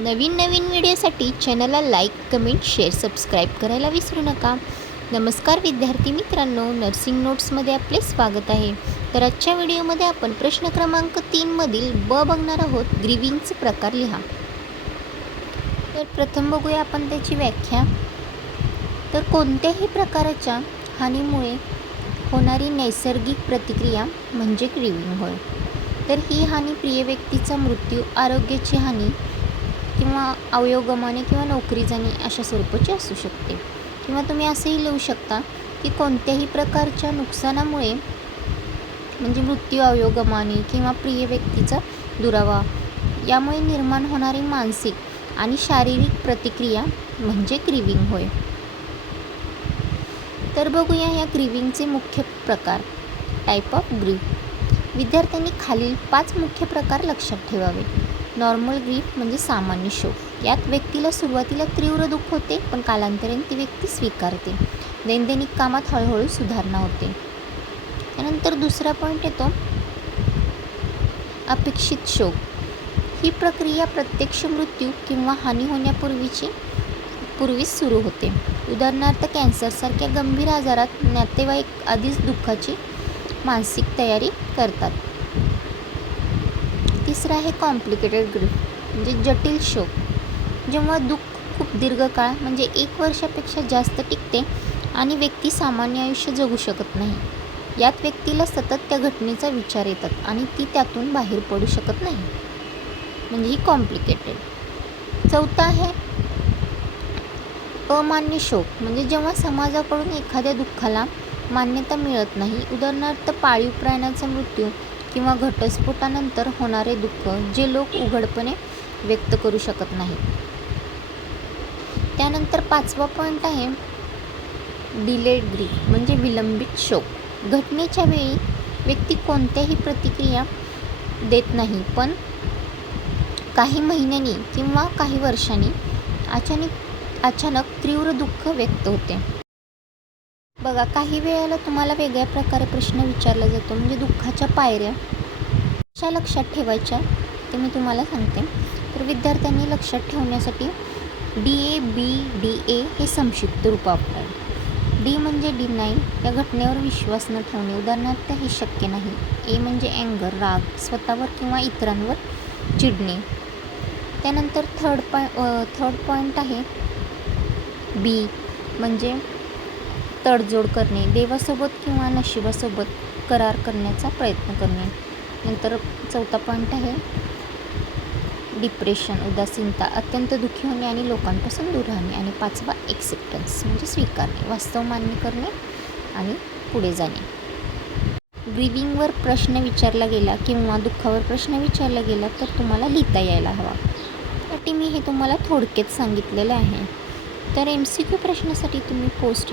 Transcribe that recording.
नवीन व्हिडिओसाठी चॅनलला like, comment, share, subscribe करायला विसरू नका. नमस्कार विद्यार्थी मित्रांनो, नर्सिंग नोट्समध्ये आपले स्वागत आहे. तर आजच्या व्हिडिओमध्ये आपण प्रश्न क्रमांक 3 मधील ब बघणार आहोत. ग्रीविंगचे प्रकार लिहा. तर प्रथम बघूया आपण त्याची व्याख्या. तर कोणत्याही प्रकारच्या हानीमुळे होणारी नैसर्गिक प्रतिक्रिया म्हणजे ग्रीविंग होय. तर ही हानी प्रिय व्यक्तीचा मृत्यू, आरोग्याची हानी किंवा अवयव गमावणे किंवा नोकरी जाणे अशा स्वरूपाची असू शकते. किंवा तुम्ही असेही लिहू शकता की कोणत्याही प्रकारच्या नुकसानामुळे म्हणजे मृत्यू, अवयव गमावणे किंवा प्रिय व्यक्तीचा दुरावा यामुळे निर्माण होणारी मानसिक आणि शारीरिक प्रतिक्रिया म्हणजे ग्रीविंग होय. तर बघूया या ग्रीविंगचे मुख्य प्रकार. टाईप ऑफ ग्रीव. विद्यार्थ्यांनी खालील 5 मुख्य प्रकार लक्षात ठेवावे. नॉर्मल ग्रीफ म्हणजे सामान्य शोक. यात व्यक्तीला सुरुवातीला तीव्र दुःख होते, पण कालांतराने ती व्यक्ती स्वीकारते. दैनंदिन कामात हळूहळू सुधारणा होते. त्यानंतर दुसरा पॉईंट येतो अपेक्षित शोक. ही प्रक्रिया प्रत्यक्ष मृत्यू किंवा हानी होण्यापूर्वीच सुरू होते. उदाहरणार्थ कॅन्सरसारख्या गंभीर आजारात नातेवाईक आधीच दुःखाची मानसिक तयारी करतात. तिसरा आहे कॉम्प्लिकेटेड ग्रीफ म्हणजे जटिल शोक. जेव्हा दुःख खूप दीर्घकाळ म्हणजे 1 वर्षापेक्षा जास्त टिकते आणि व्यक्ती सामान्य आयुष्य जगू शकत नाही. यात व्यक्तीला सतत त्या घटनेचा विचार येतात आणि ती त्यातून बाहेर पडू शकत नाही, म्हणजे ही कॉम्प्लिकेटेड. चौथा आहे अमान्य शोक म्हणजे जेव्हा समाजाकडून एखाद्या दुःखाला मान्यता मिळत नाही. उदाहरणार्थ पाळीव प्राण्याचा मृत्यू किंवा घटस्फोटानंतर होणारे दुःख जे लोक उघडपणे व्यक्त करू शकत नाहीत. त्यानंतर 5वा पॉईंट आहे डिलेड ग्रीफ म्हणजे विलंबित शोक. घटनेच्या वेळी व्यक्ती कोणत्याही प्रतिक्रिया देत नाही, पण काही महिन्यांनी किंवा काही वर्षांनी अचानक तीव्र दुःख व्यक्त होते. बघा, काही वेळेला तुम्हाला वेगळ्या प्रकारे प्रश्न विचारला जातो, म्हणजे दुःखाच्या पायऱ्या कशा लक्षात ठेवायच्या ते मी तुम्हाला सांगते. तर विद्यार्थ्यांनी लक्षात ठेवण्यासाठी DABDA हे संक्षिप्त रूप वापरा. डी म्हणजे डिनाईल, या घटनेवर विश्वास न ठेवणे. उदाहरणार्थ हे शक्य नाही. ए म्हणजे अँगर, राग, स्वतःवर किंवा इतरांवर चिडणे. त्यानंतर थर्ड पॉईंट आहे बी म्हणजे तडजोड करणे, देवासोबत किंवा नशिबासोबत करार करण्याचा प्रयत्न करणे. नंतर 4था पॉईंट आहे डिप्रेशन, उदासीनता, अत्यंत दुःखी होणे आणि लोकांपासून दूर राहणे. आणि 5वा एक्सेप्टन्स म्हणजे स्वीकारणे, वास्तव मान्य करणे आणि पुढे जाणे. ग्रीविंगवर प्रश्न विचारला गेला किंवा दुःखावर प्रश्न विचारला गेला तर तुम्हाला लिहिता यायला हवा. त्यासाठी मी हे तुम्हाला थोडक्यात सांगितलेलं आहे. तर MCQ प्रश्नासाठी तुम्ही पोस्ट